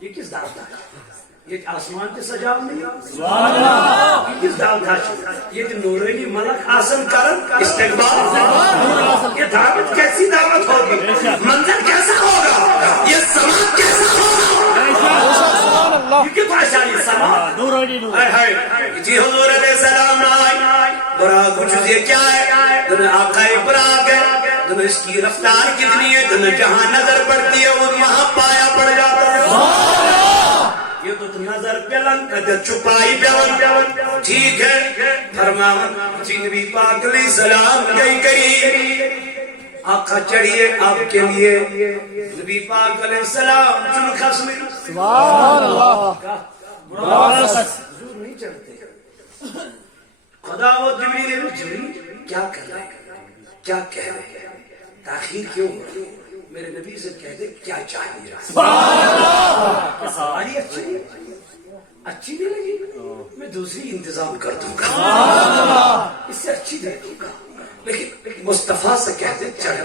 یہ کس دعوت ہے؟ یہ آسمان کے سجاو نہیں یہ کس دعوت ہے؟ یہ نورانی ملک حاصل کرن استقبال یہ دعوت کیسی دعوت ہوگی؟ منظر کیسا ہوگا؟ یہ سماعت کیسا ہوگا؟ یہ کیا پاشانی سماعت؟ جی حضور علیہ السلام آئی براق کچھ یہ کیا ہے؟ دن آقا براق ہے، دن اس کی رفتار کتنی ہے، دن جہاں نظر پڑتی ہے وہاں پایا پڑ جاتا ہے۔ یہ تو نظر پیلن کدھر چھپائی پیلن ٹھیک ہے فرماون جی نبی پاک علیہ السلام گئی کری آقا چڑھیے آپ کے لیے نبی پاک علیہ السلام چن خسمی سبحان اللہ حضور نہیں چڑھتے خدا و جبریل کیا کر رہے ہیں کیا کہہ رہے ہیں تاخیر کیوں ہو رہی ہے میرے نبی سے کہہ دے کیا چاہیے سواری اچھی نہیں لگی میں دوسری انتظام کر دوں گا اس سے اچھی دے دوں گا لیکن مصطفیٰ سے کہہ دے چڑھ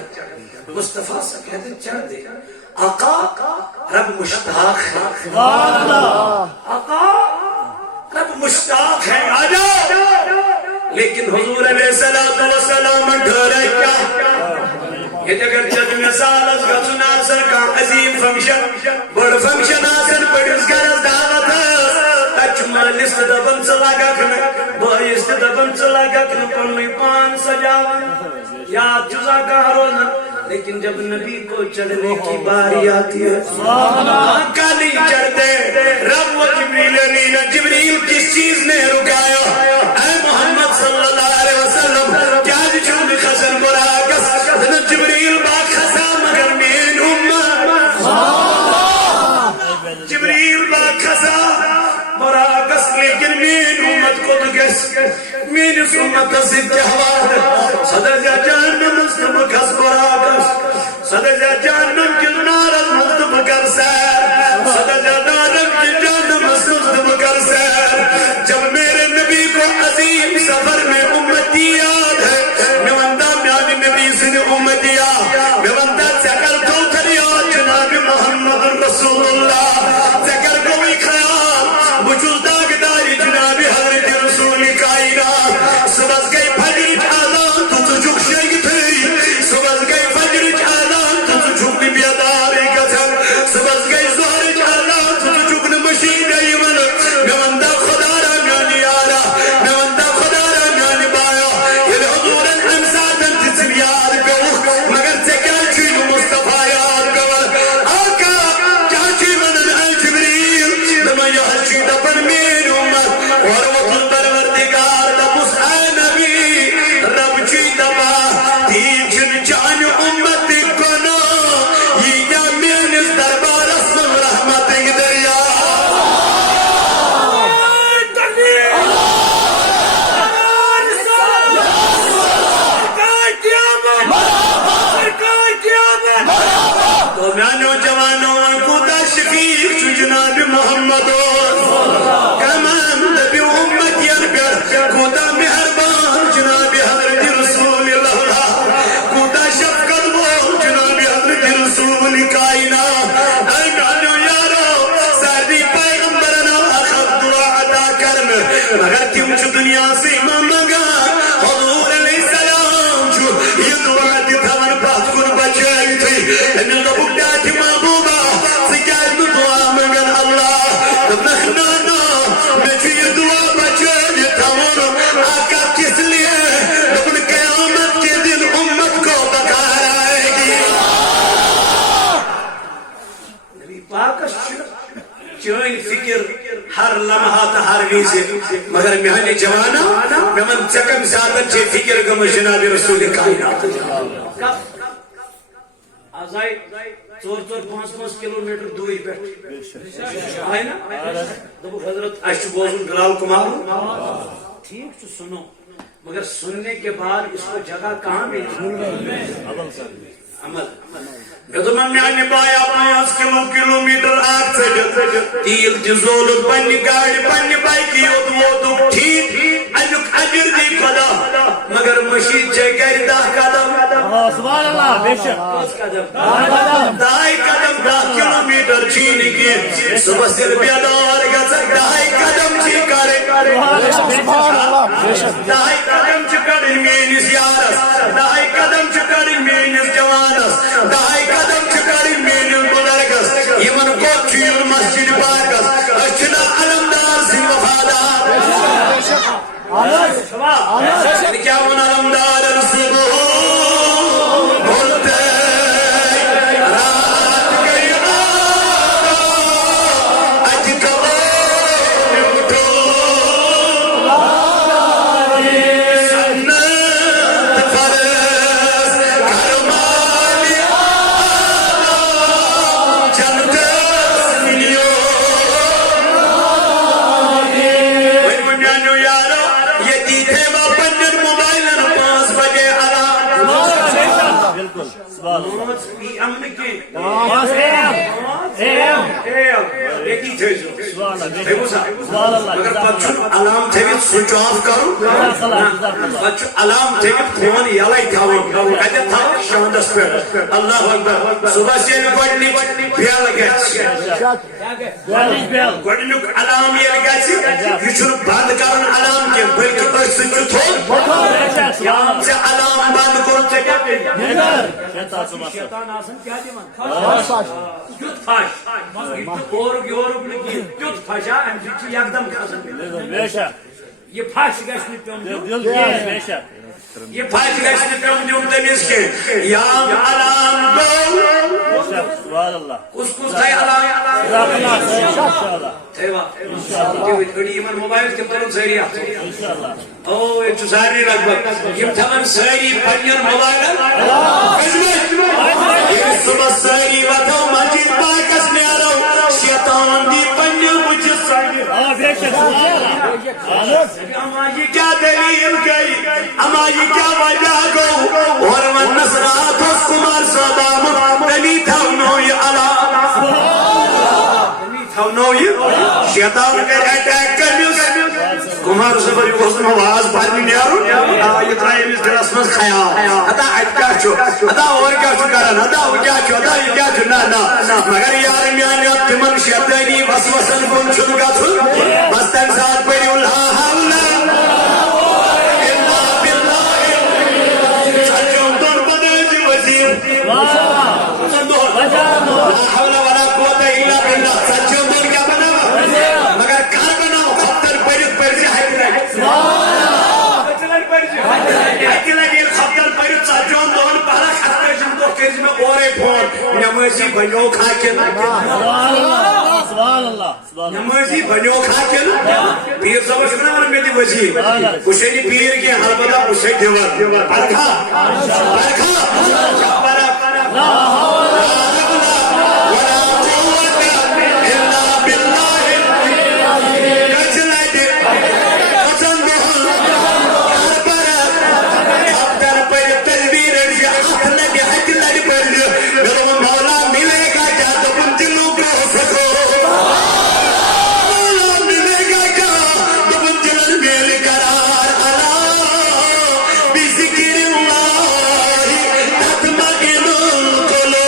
مصطفیٰ سے کہہ دے چڑھ دے آقا رب مشتاق ہے آقا رب مشتاق ہے آجا لیکن حضور علیہ السلام ڈھرے کیا یہ جگر جد مثال از گھن آسر کا عظیم فنکشن بڑ فنکشن آسر بڑیس گرز دعوت اچمر لست دبن چلا گکن بایست دبن چلا گکن پنوی پان سجاون یاد جزا کا روزن لیکن جب نبی کو چڑھنے کی باری آتی ہے آقا نہیں چڑھتے رب و جبریل امین جبریل کس چیز نے رکایا اے محمد صلی اللہ علیہ وسلم کیا جچون خسن براکس جبریل با خسا مگر مین امت جبریل با خسا براکس لیکن مین امت کو دگس مین اس امت تصد جہوار صدر جا جہنم مستم خس براکس صدر جا جہنم کی نارد مستم کر سیر صدر جا نارد کی جہنم مستم کر سیر جب میرے نبی کو عظیم سفر میں امتی یاد ہے میں وندہ میانی نبی سے نے امتیا میں وندہ ذکر تو کریا جناب محمد رسول اللہ ذکر کوئی خیال وجود داغداری جناب حضرت رسول کائنات سبز گئی فجر آزان تو جھک شنگ تھی سبز گئی فجر آزان تو جھک بیداری گزن سبز گئی زہر آزان تو جھک مشین ایمن میں وندہ خدا را میانی آرا میں وندہ خدا را میانی بایا یہ حضور انسادن تیسر یاد کو مگر ذکر چین مصطفیٰ یاد کو آقا کیا چی منن اے جبریل دمہ یہ چی دفن میر امت اور وقت پروردگار دبس اے نبی رب چی دبا تیجن جان امت کنا یہ یا مینس دربار اسم رحمت دریا تو میں نوجوانوں کو تشفیق چو جناب محمد کمان نبی امت ینگر کودا مہربان جناب حضرت رسول اللہ کودا شفقت وہ جناب حضرت رسول کائنات اے معنی یارو سردی پیغمبرنا اخب دعا عطا کرن مگر تم چو دنیا سے مانگا حضور علیہ السلام جو یہ دعا دی تھون بات کن بچائی تھی ان لبکتا تھی محبوبہ سکیل دعا مگر اللہ نخنانا میں جو یہ دعا بچائی تھون آقا کس لیے اپنے قیامت کے دن امت کو بکار آئے گی نبی پاک چوئن فکر ہر لمحات ہر ویزے مگر مہانے جوانا میں من چکم ساتھ چھے فکر گم جناب رسول کائنات آزائی چور چور 5 کلومیٹر دوری بیٹھ آئے نا دبو حضرت اشو بوزن بلال کمارو ٹھیک چو سنو مگر سننے کے بعد اس کو جگہ کہاں ملی عمل یدومن میانی بایا 5 کلومیٹر آگ سے تیل جزول پنی گاڑی پنی بائکی یود وودو ٹھیک ایوک اجر دی خدا مگر مشید چھ گر 10 قدم سبحان اللہ بے شک 10 قدم 10 کلومیٹر چین کی صبح سے بیدار گژھن 10 قدم چھ کرے 10 قدم چھ کڑن میٲنِس یارس 10 قدم چھ کڑن میٲنِس جوانس 10 قدم چھ کڑن میٲنِس بزرگس یمن کوٚت چھُ یُن مسجد پاکس أسۍ چھِنا علمدار سٕنٛدۍ وفادار کیا وَن علمدارن صبح بولتے رات گئی اج کبھی اٹھو سنت فرض کرمالی جنت ملیو میانو یارو یہ دیتے ما پنجر موبائلن 5 بجے بالکل سبحان اللہ علام تھوت سوئچ آف کرو علام تھوت فون یلے تھاؤن کتن تھاو شاندس پہ اللہ اکبر صبح سے گۄڈنِچ بیل گژھِ گۄڈنیُک علام ییٚلہِ گژھِ یہِ چھُنہٕ بنٛد کرُن علام کینٛہہ بٔلکہِ أتھۍ سۭتۍ چھُ تھوٚد ژےٚ علام بنٛد کوٚر ژےٚ کیٛاہ شیطان آسن کیا دیوان تیُتھ پھش اورُک یورُک نہٕ کینٛہہ تیُتھ پھشا امہِ سۭتۍ چھُ یکدم کھسان بے شک یہِ پھش گژھِ نہٕ پیوٚن دیُن دل کیٚنٛہہ بے شک یہ پھش گژھِ نہٕ پیوٚن دیُن تٔمِس کینٛہہ یام علام گوٚو بے شک سبحان اللہ کُس تھایہِ علام انشاءاللہ تھٲیوا أڑۍ یِمن موبایل تِم کرن سٲری اتھ انشاءاللہ او ییٚتہِ چھُ سارنٕے لگ بگ یِم تھاون سٲری پننٮ۪ن موبایلن صبح سٲری وتھو مسجد پاکس نیرو شیطان دی پننہِ بُتھِ سنگہِ بے شک سبحان اللہ اما یہ کیا دلیل گئی اما یہ کیا وجہ گو اور ونس رات اس کمار صدام دلی تھاونو یہ علام تھاونو یہ شیطان کر اٹیک کرنیس کمار صبر یہ حسن آواز پرمی نیارو یہ ترائیویس درس مز خیال ادا ات کیا چھو ادا اور کیا چھو کرن ادا وہ کیا چھو ادا یہ کیا چھو نا مگر یار میانیت تمن شیطانی وسوسن کن چھن گھن بس تن ساتھ پڑی اللہ حول الا باللہ سچوں دون بدل وزیر لا حول ولا قوت الا باللہ سچوں دون کیا بناوا مگر کھا بناو خطر پڑی پرزی حق لگی حق لگی خطر پڑی سچوں دون پہلا خطر جن تو کرز میں اورے پھون نمازی بنو کھاکن سبحان اللہ نمازی بنو کھاکن پیر صاحب شکنا ورن میں دی وزیر حسینی پیر کی البتہ حسین دیور برکھا برکھا برکھا لا حول ولا قوت الا باللہ کچھ لائے کچھن بہن خطر پر تدبیر ہاتھ لگے حج لگ پر میرے مولا ملے گا کیا تو ان دلوں کو سکو مولا ملے گا کیا تو ان دلوں میل قرار علا بذکر اللہ تطمئن القلوب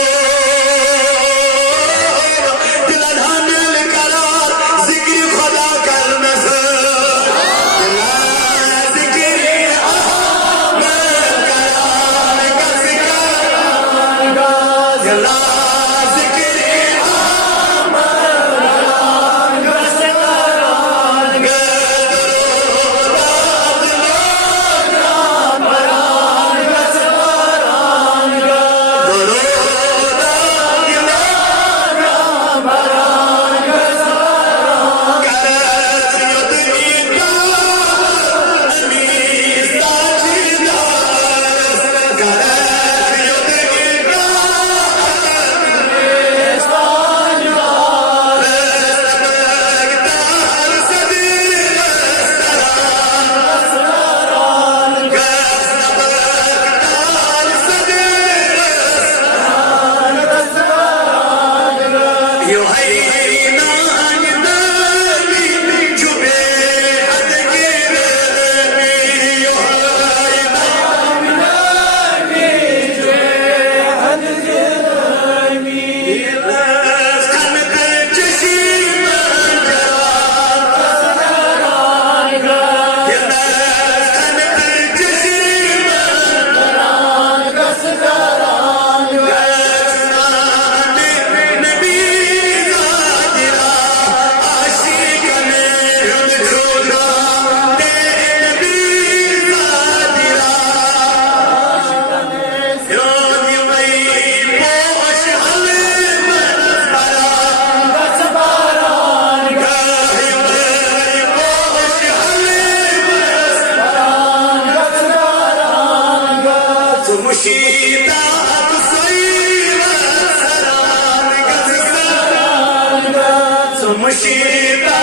مشیدہ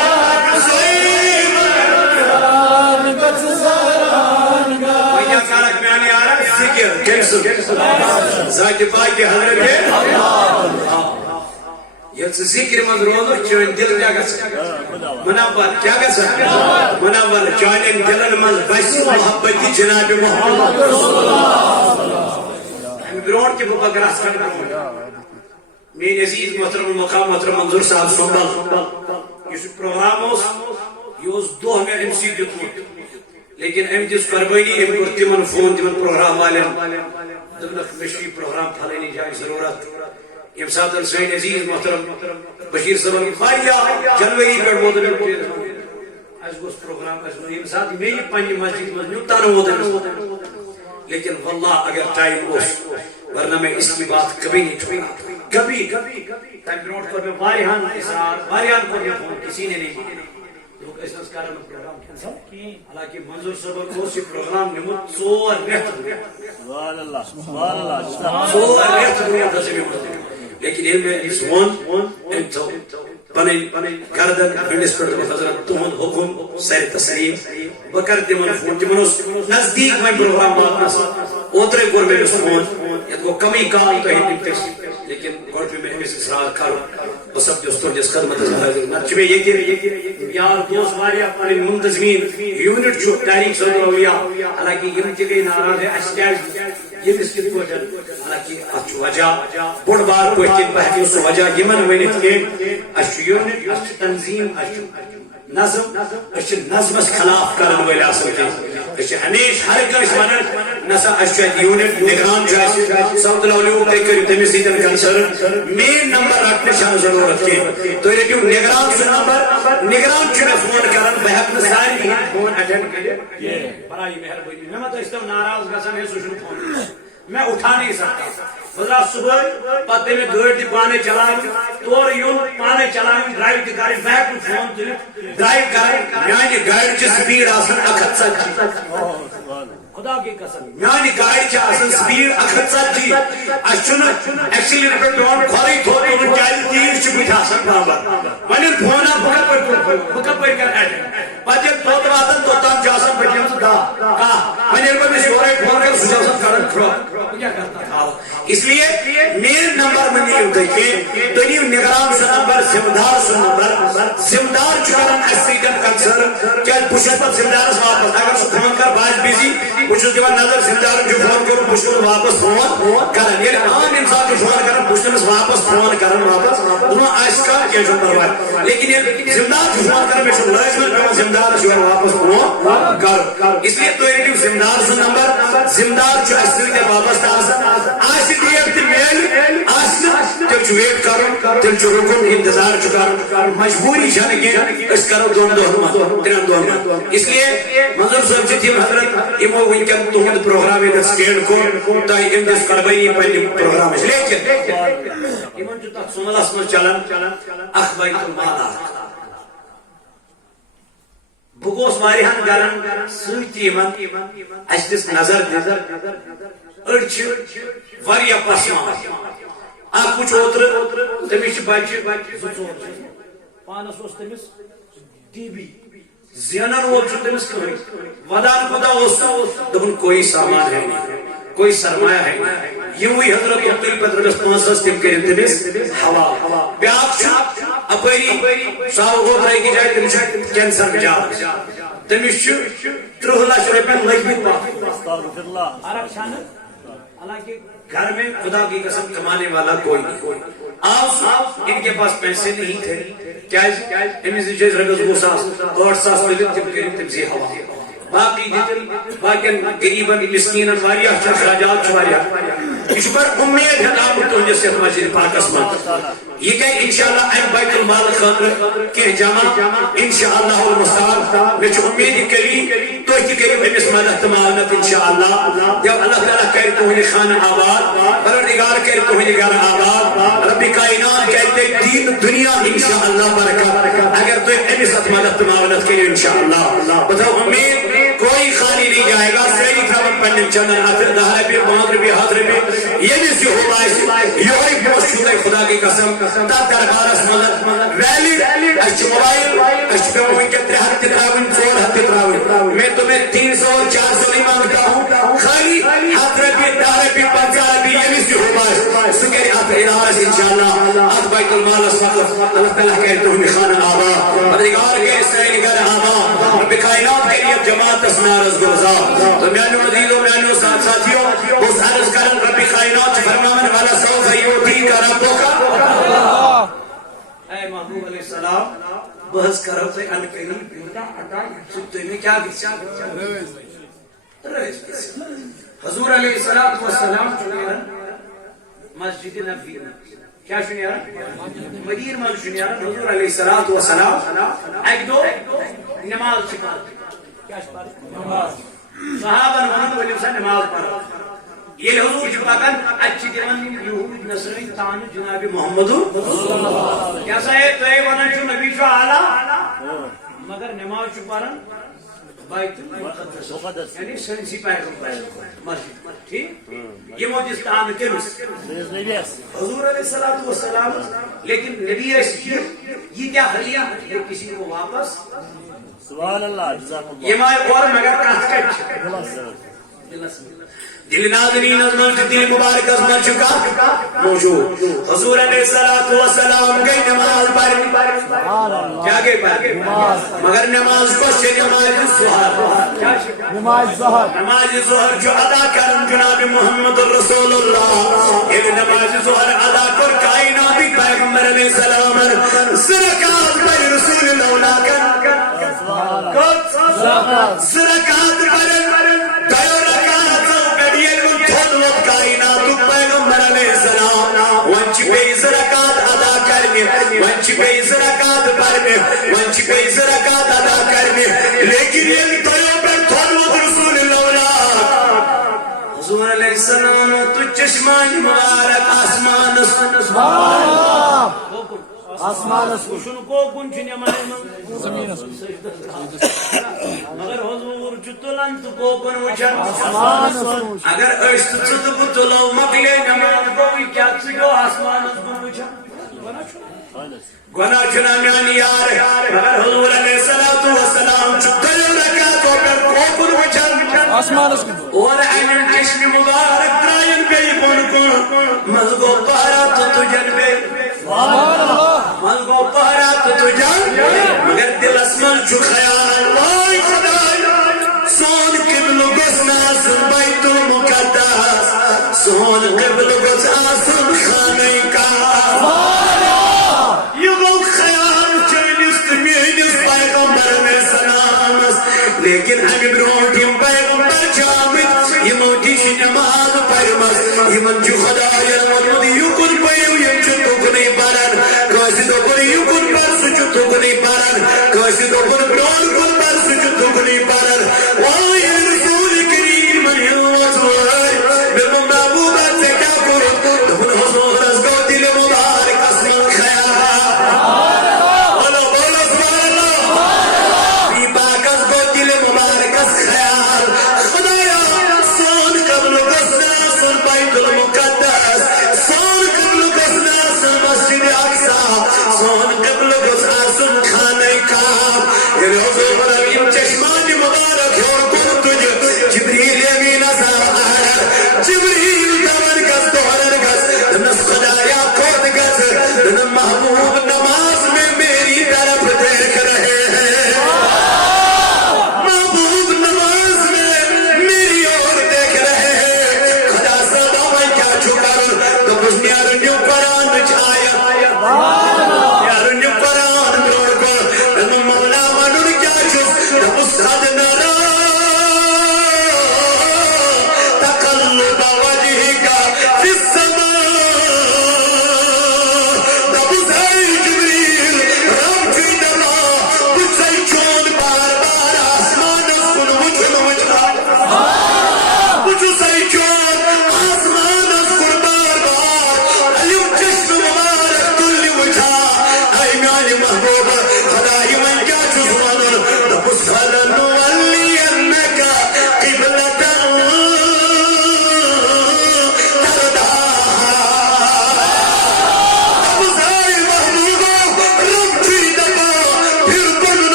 ویجا کارک میں آنے آ رہا ذکر کیسو ذات باقی حضرت ہے یہ ذکر مند روزو چون دل کیا گا منور کیا گا منور چونن دلن مند بس محبتی جناب محمد ہم برونٹ کے بابا گراس کرنا میرے عزیز محترم مقام محترم منظور صاحب سنبھل یہ پروگرام یہ دو میں ام سی دیتمت لیکن ام دس قربانی ام کور تمن فون تمن پروگرام والن دبنک مشی پروگرام پھلانی جائے ضرورت یم سات سین عزیز محترم بشیر صاحب واریاہ جنوری پہ ووتن اس گوس پروگرام اس یم سات میں پنہ مسجد مز نیوتان ووتن لیکن واللہ اگر ٹائم اس ورنہ میں اس کی بات کبھی نہیں چھوڑا کبھی ٹائم نوٹ پر میں واریاہن اصرار واریاہن پر میں فون کسی نے نہیں لوگ اس نسکارہ میں پروگرام کینسل حالانکہ منظور صاحب کو سی پروگرام نمت ژور رٮ۪تھ سبحان اللہ سبحان اللہ ژور رٮ۪تھ لیکن یہ میں اس ون انتو پنن گردن پنس پر حضرت تہند حکم سر تسلیم بکر تمن فون تمن نزدیک میں پروگرام مانس اوترے گور میں فون یہ کو کمی کال تو ہندی لیکن گوڑ پہ میں اس اصرار کروں بس اب دوستوں جس خدمت حاضر نہ چھ یہ کہ یار دوست واریاہ پنن منتظمین یونٹ جو تاریخ صلی اللہ حالانکہ یہ کہ ناراض ہے اسٹیج یہ اس کی وجہ حالانکہ اچھ وجہ بڑ بار کوشچن پہ اس وجہ یمن ونت کے اچھ یونٹ اچھ تنظیم اچھ نظم اچھ نظمس خلاف کرن ول اصل کے اچھ ہمیشہ ہر کس ونن نسا اچھ یونٹ نگران جائے سعود العلوم تے کر تم سیدن کنسرن مین نمبر رکھنے شان ضرورت کے تو یہ نگران سے نمبر نگران چھ فون کرن بہت ساری فون اٹینڈ کرے برائے مہربانی میں مت اس ناراض گسن ہے سوشن فون میں اٹھا نہیں سکتا بذرا صبح پتے میں گاڑی پانے چلائیں تور یون پانے چلائیں ڈرائیو تہ کریں بیک فون تہ ڈرائیو کریں میانی گاڑی چھ سپیڈ آسن 170 خدا کی قسم میانی گاڑی چھ آسن سپیڈ 170 اچھن ایکسیلریٹر ڈون کھوری تھو تو چال تیز چھ بٹھا سن برابر ون فون بکا پر کر ایڈ پتے تو واتن تو تام جاسن بٹھم دا کا ون کو شورے فون کر سجاسن کرن کھڑا کیا کرتا تھا اس لیے مین نمبر میں نہیں ہوتا کہ تنیو نگران سے نمبر سمدار سے نمبر سمدار چکرن اسیدن کنسر کیا پوشت پر سمدار سے واپس اگر سو فون کر باج بیزی پوشت کے بعد نظر سمدار جو فون کرو پوشت واپس فون کرن یہ عام انسان جو فون کرن پوشت واپس فون کرن واپس انہوں آئسکا کیا جو پروائی لیکن یہ سمدار جو فون کرن بیشت لازمن کرن سمدار جو واپس فون کر اس لیے تو یہ سمدار سے نمبر سمدار جو اسیدن واپس تازن تم ویٹ کرو تم رکن انتظار کرو مجبوری چھ اس کرو دون دہن ترین دہن اس لیے منظور صاحب سے تم حضرت امو ونکن تہد پروگرام سٹینڈ کو تہ امس قربانی پنہ پروگرام لیکن امن تک سنلس من چلان اخ بیت المال بہ گوس واریاہن گرن ستھ اس نظر أڑ واریاہ پسماند اکھ وچھ اوتر تمس بچہ پانس تمس ٹی بی زینن وول تمس کہین ودان خدا دپن کوئی سامان ہے نہیں کوئی سرمایہ ہے یوی حضرت تل پترس پانسس تم کرن تمس حوالہ بیاکھ اپری ساو گوبرائی کی جائے تمس کینسر جات تمس 30 لاکھ رۄپیہِ لگمت حالانکہ گھر میں خدا کی قسم کمانے والا کوئی نہیں آپ ان کے پاس پیسے نہیں تھے کیا امس دس رقص 8 ساس تم کریم تم سی ہوا باقی باقین غریبن مسکینن واریاہ اخراجات یہ بڑ امید ہے آپ تہندس یتھ مسجد پاکس من یہ گئی انشاءاللہ ام بیت المال خاطر کہ جمع انشاءاللہ المستعان میں امید کریم تو کریم امس مدد معاونت انشاءاللہ جب اللہ تعالیٰ کر تہند خانہ آباد پروردگار کر تہند گھر آباد رب کائنات کہتے دین دنیا انشاءاللہ برکت اگر تو امس مدد معاونت کریں انشاءاللہ بتاؤ امید کوئی خالی نہیں جائے گا سیری تھاون پنن چندن ہاتھ 10 روپے 5 روپے ہاتھ روپے یہ بھی ہوتا ہے یہ پوسٹ خدا کی قسم تا دربارس مدد ویلڈ اچھ موبائل اچھ پہ وہ کے 3 ہفتے تراون 4 ہفتے تراون میں تمہیں 300 اور 400 نہیں مانگتا ہوں خالی 7 روپے 10 روپے 50 روپے یہ بھی سے ہوگا سکر آپ ادارہ انشاءاللہ آپ بیت المال اسفق اللہ تعالیٰ کہتے ہیں خانہ آبا پروردگار کے سائن گھر آبا رب کائنات کے لیے جماعت اسنارز گلزار تو میانو عزیزوں میانو ساتھیوں اس عرض کرن رب کائنات فرماون والا سوف یوتی کا ربو کا اے محبوب علیہ السلام بحث کرو سے انکنی پیوٹا اٹا سکتے میں کیا گسا حضور علیہ السلام چنیرن مسجد نبی کیا چنیرن مدیر مل چنیرن حضور علیہ السلام ایک دو نماز چکا کیا چکا صحابہ نماز علیہ السلام نماز پڑھا یہ حضور چکاکن اچھی دیوان یہود نصری تان جناب محمد کیا سا ہے تو اے ونن چو نبی چو آلہ مگر نماز چو پڑھن بیت المقدس یعنی سنسی پیغمبر مسجد ٹھیک یہ موجستان کے حضور علیہ السلام لیکن نبی ایسی یہ کیا حلیہ ہے کسی کو واپس سبحان اللہ جزاک یہ مائے اور مگر کہت دل ناظرین ازمن دل مبارک ازمن چکا موجود حضور علیہ السلام گئی نماز پڑھ کیا گئی پڑھ مگر نماز کو سے نماز ظہر نماز ظہر جو ادا کرن جناب محمد رسول اللہ یہ نماز ظہر ادا کر کائنات پیغمبر علیہ السلام زرکات پر رسول اللہ زرکات پر ونچ پہ زرکات ادا کرنے ونچ پہ زرکات پڑھنے ونچ پہ زرکات ادا کرنے لیکن یہ دنیا پر تھوڑا رسول اللہ حضور علیہ السلام تو چشمان مبارک آسمان آسمان سوشن کو کنچ نمائے زمین مگر حضور چتلن تو کو کن وچن اگر اشت چتب تلو مقلے نماز کوئی کیا چکو آسمان کن وچن گناہ چنا میانی یار مگر حضور علیہ السلام چتل رکاتوں پر کو کن وچن اور این چشم مبارک ترائن گئی کن کن مزگو پہرا تو تجن بے من کو پہرا تو تجھا مگر دل اسمل چو خیال وائی خدا سون قبل گسناس بیت المقدس سون قبل گسناس خانہ کا یہ وہ خیال چینست مینس پیغمبر میں سلامس لیکن ہمیں بروٹیم پیغمبر جامد یہ موٹیش نماز پرمس یہ من جو خدا یلمد یکن پیو یم چھتو کنی پرن کاسی دو کنی یکن پر سچتو کنی پرن کاسی دو کن برون کن پر سچتو کنی پرن وائی رسول کریم من یوزوائی بلکم محبوبت سے کیا کرو دفن حضور از گو دل مبارک اسمان خیال بولو سبحان اللہ بی پاک از گو دل مبارک اس خیال خدایا سون قبل گسنا سن بیت المقدس سون قبل گسنا سن مسجد اقصا سون قبل گسنا سن خانہ کعب یہ حضور ربیم چشمان مبارک اور کن تجھ جبریل یمین سہارا جبریل دمن گز دوہرن گز نس خدایا کود گز نم محبوب نماز میں میری طرف دیکھ رہے ہیں محبوب نماز میں میری اور دیکھ رہے ہیں خدا صدا میں کیا چھکر تو کچھ نیارنیو قرآن چایا نیارنیو قرآن بروڑ کو مولا منور کیا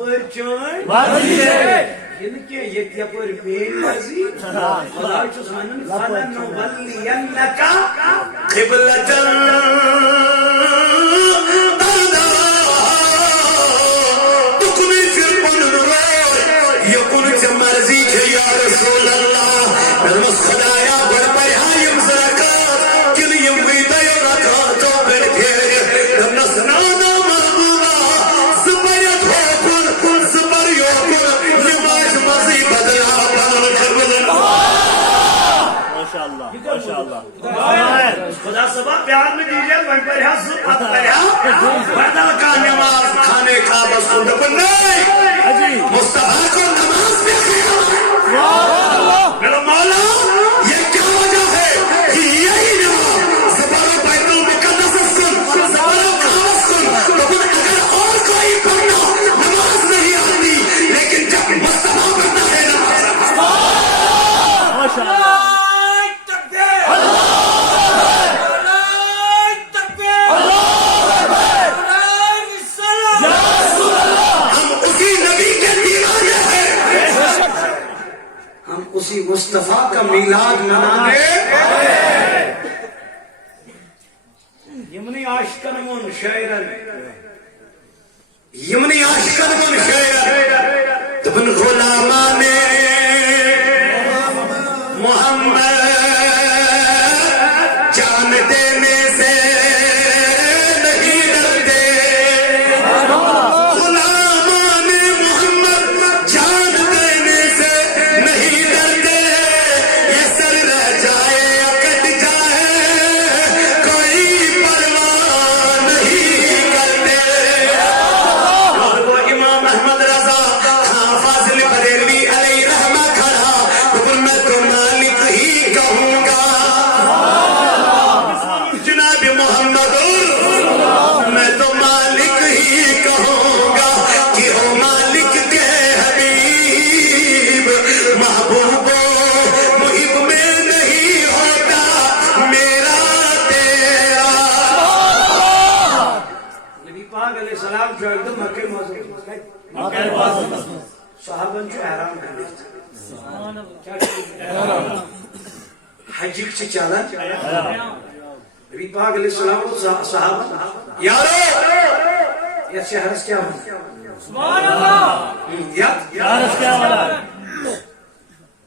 Kapır çöğün. Vaziyet. Yine ki yet yapır meyil vazi. Khuda çu sanın falan nuwalliyannaka qiblatan Maşallah. Maşallah. خدا صبح بیان میں دیجئے بن پر یہاں صبح پر یہاں بردہ کا نماز کھانے کا بس خود پر نہیں مصطفیٰ کو نماز میں خیال میرا مولا یہ کیا وجہ ہے کہ یہی نماز زبانوں بیت المقدس اسکن زبانوں کھاس کن تو پھر اگر اور کوئی پڑھنا نماز نہیں آتی لیکن جب مصطفیٰ پڑھتا ہے نماز ماشاءاللہ. اسی مصطفیٰ کا میلاد منانے یمنی عاشقن من شاعرن یمنی عاشقن من شاعرن تبن غلامان محمد جان دینے سے نہیں ڈرتے غلامان محمد جان دینے سے نہیں ڈرتے یہ سر رہ جائے یا کٹ جائے کوئی پرواہ نہیں کرتے اور وہ امام احمد رضا خان فاضل بریلوی علیہ رحمہ کھڑا حکم میں تو مالک ہی کہوں گا جناب محمد میں تو مالک ہی کہوں گا کہ ہو مالک کے حبیب محبوب و محب میں نہیں ہوتا میرا تیرا نبی پاک علیہ السلام جو ایک مکہ موضوع صحابن جو احرام کرنے کیا حجک سے چالا نبی پاک علیہ السلام کو صحابہ یارو یہ شہرس کیا ہوں سبحان اللہ. یارس کیا والا ہے؟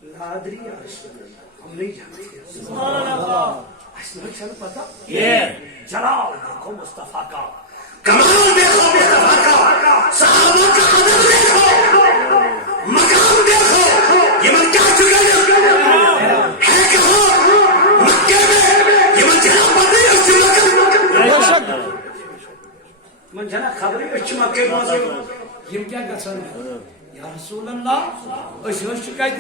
لادری یا رسول اللہ ہم نہیں جانتے سبحان اللہ. اس میں چل پتا یہ جلال دیکھو مصطفیٰ کا کمال دیکھو مصطفیٰ کا صحابہ کا ادب دیکھو مقام دیکھو یہ من کیا چکے ہے کہاں مکہ میں یہ من جہاں پتہ ہے اس مکہ من جہاں خبری اس مکہ موضوع یہ کیا گسن یا رسول اللہ اس وقت شکایت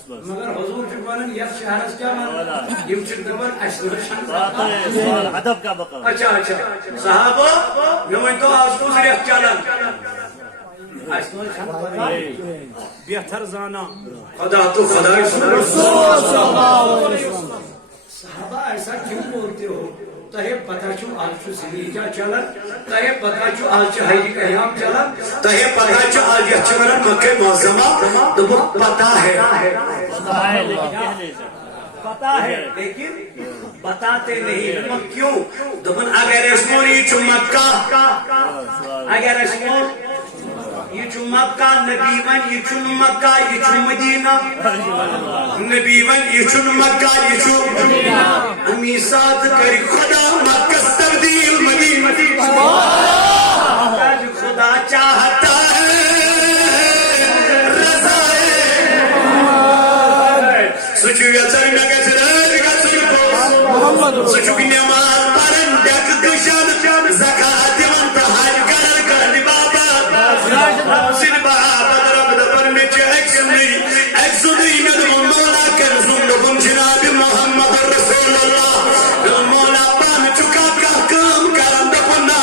مگر حضور جو بولن یہ شہرس کیا مان یہ چھ دبن اس وقت ادب کا بقا. اچھا اچھا صحابہ میں تو آج کو ذریعہ چلن بہتر زانا خدا تو خدا صحابہ ایسا کیوں بولتے ہو تہے پتہ چھو آج چھو زلیجہ چلن تہے پتہ چھو آج چھو حیدی قیام چلن تہے پتہ چھو آج چلن مکہ معظمہ تو وہ پتہ ہے پتہ ہے لیکن بتاتے نہیں وہ کیوں دبن اگر اس موری چھو مکہ اگر اس مور یہ چھو مکہ نبی من یہ چھو مکہ یہ چھو مدینہ نبی من یہ چھو مکہ یہ چھو امی ساتھ کری خدا مکہ تبدیل مدینہ خدا چاہتا ہے رضا سچو یا چرنا کیسے رہے گا سچو کی نماز پرن دیکھ دشان زکاة دیوان تحاج کرن کرن بابا سن بابا درب دبر میں چھ ایک سنی ندم مولا کنزن دبن جناب محمد رسول اللہ مولا پان چکا کا کام کرن دبنا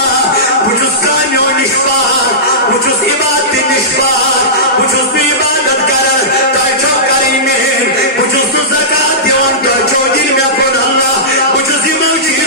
بجوز کانیو نشپار بجوز عبادت نشپار بجوز بھی عبادت کرن تائی چو کریمین بجوز تو زکاة دیوان تو چو دل میں کن اللہ بجوز امام چیز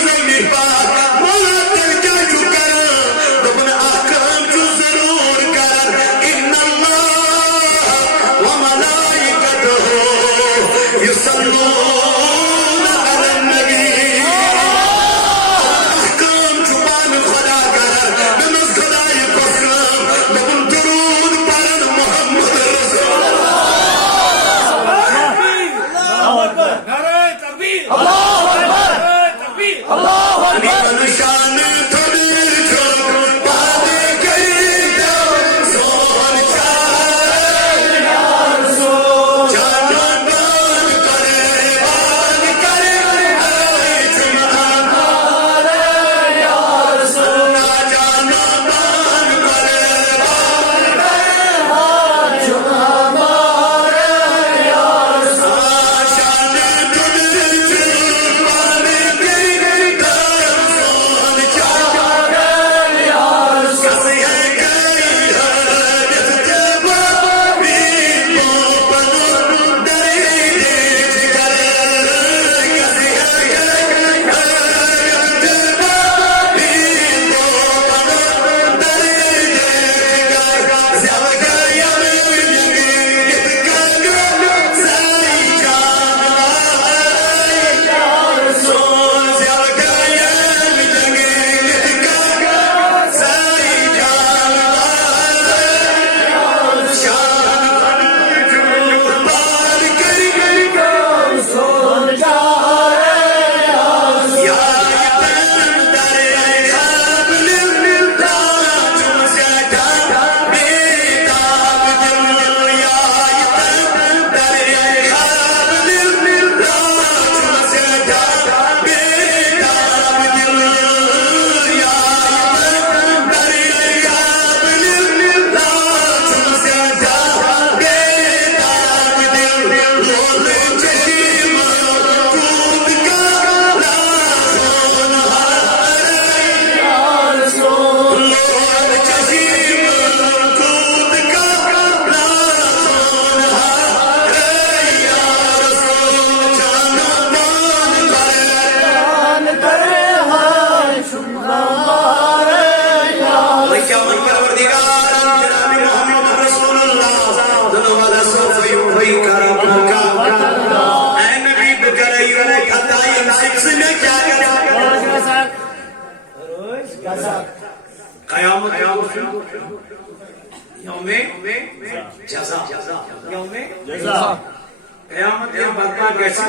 قیامت یہ برپا کیسی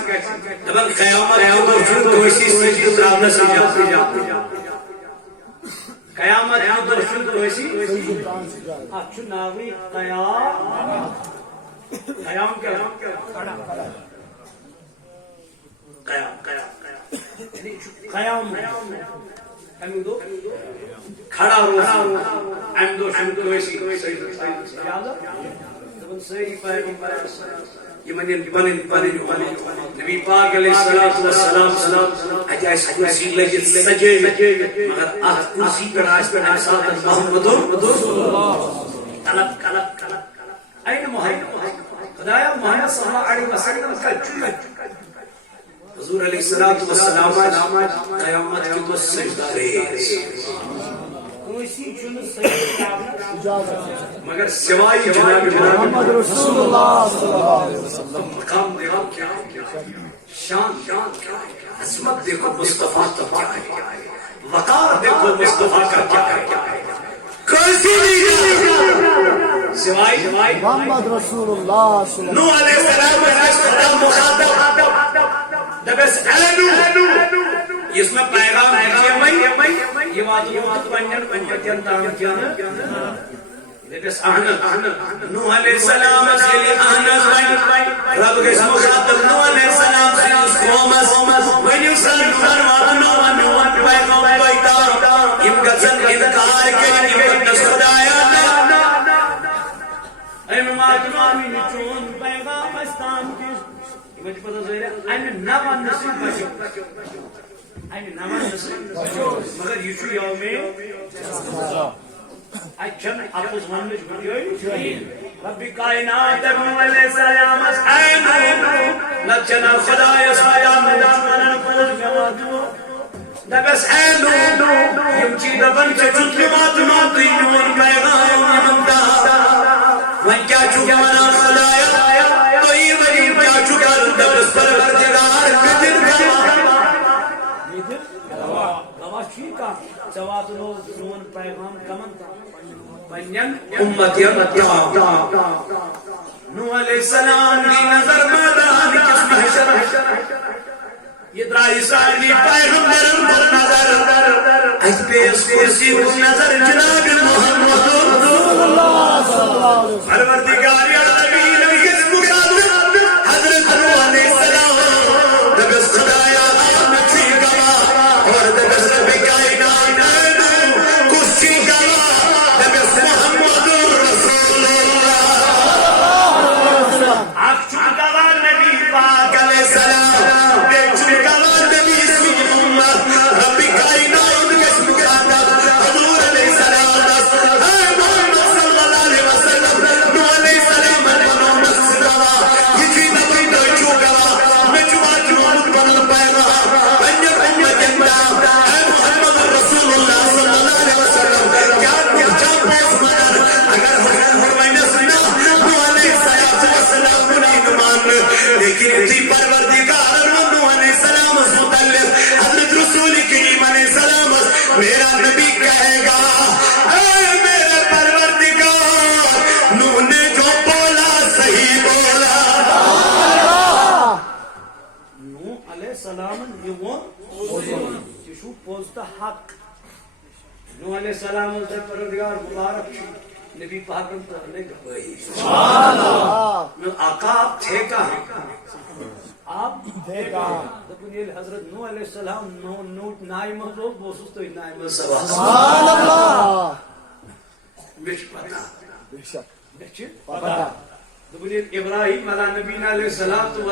جب قیامت دوشی سجد ترابنا سجا قیامت دوشی دوشی اچھو ناوی قیام قیام کیا قیام ہم دو کھڑا روز ہم دو شم دوشی سیدی پیغمبر یمن پنن نبی پاک علیہ السلام اجاز کرسی لگت سجے مگر ات کرسی پر آج پر حساب محمد طلب این محمد خدایا محمد صلی اللہ علیہ وسلم کا چکا حضور علیہ السلام قیامت کی تو سجدہ رہے کوئی چون سید مگر سوائے جناب محمد رسول اللہ صلی اللہ علیہ وسلم مقام دیکھو کیا شان کیا ہے عظمت دیکھو مصطفیٰ کا کیا ہے وقار دیکھو مصطفیٰ کا کیا ہے کیسی نہیں سوائے محمد رسول اللہ صلی اللہ نوح علیہ السلام کا مخاطب دبس اینو اس میں پیغام یہ واضح پنجن تاہم کیا دبس نوح علیہ السلام سے احنس رب کے مخاطب نوح علیہ السلام سے اس قومس ونیو سلمان وانو پیغام بیتا ان کا زن انکار کے لیے خدایا اے ماتمامی نچون پیغام استان کی مجھے پتہ زیرہ این نوان نصیب بچو این نوان نصیب بچو مگر یچو یومی اچھن اپوز منج بڑی ربی کائنات نوح علیہ السلام اینو لچن خدای سایا مدامن پوز گوادو دبس اینو یمچی دبن چچت ماتمات اینون پیغام یمندا وان کیا چکا منا خدایا تو یہ ولی کیا چکا دبس پروردگار قدر گواہ چیکا جوات لو زون پیغام کمن تا پنین امت نوح علیہ السلام کی نظر میدان کس محشر یہ درائی سالی پیغمبر پر نظر اس پیس کرسی کو نظر جناب محمد پروردگار عالمین کس مخاطب حضرت نوح علیہ السلام دبس خدایا نچی گوا اور دبس ربی کائنات کسی گوا دبس محمد رسول اللہ آخ چکا گوا نبی پاک علیہ السلام بے چکا نبی سی امت ربی کائنات کس مخاطب حضور علیہ السلام اے محمد صلی اللہ علیہ وسلم نوح علیہ السلام محمد صلی اللہ یہ چیز نبی تو چکا میں چکا جوان بنل پیغام انجر امت انتا اے محمد رسول اللہ صلی اللہ علیہ وسلم کیا پوچھا پوس مدر اگر ہمیں سنا نوح علیہ السلام انہیں مان لیکن تی پروردگار نوح علیہ السلام متعلق حضرت رسول کریم علیہ السلام میرا نبی کہے گا اے میرے پروردگار نوح نے جو بولا صحیح بولا نوح علیہ السلام یہ چشو پوزتا حق نوح علیہ السلام سے پروردگار مبارک نبی پاکم تو نہیں گئی سبحان اللہ آقا آپ تھے کہاں آپ دیکھا دبنیل حضرت نوح علیہ السلام نوٹ نائی محضوب بوسوس تو نائی محضوب سبحان اللہ مجھ پتا بے شک دیکھیں پتا دبنیل ابراہیم علیہ نبینا علیہ السلام تو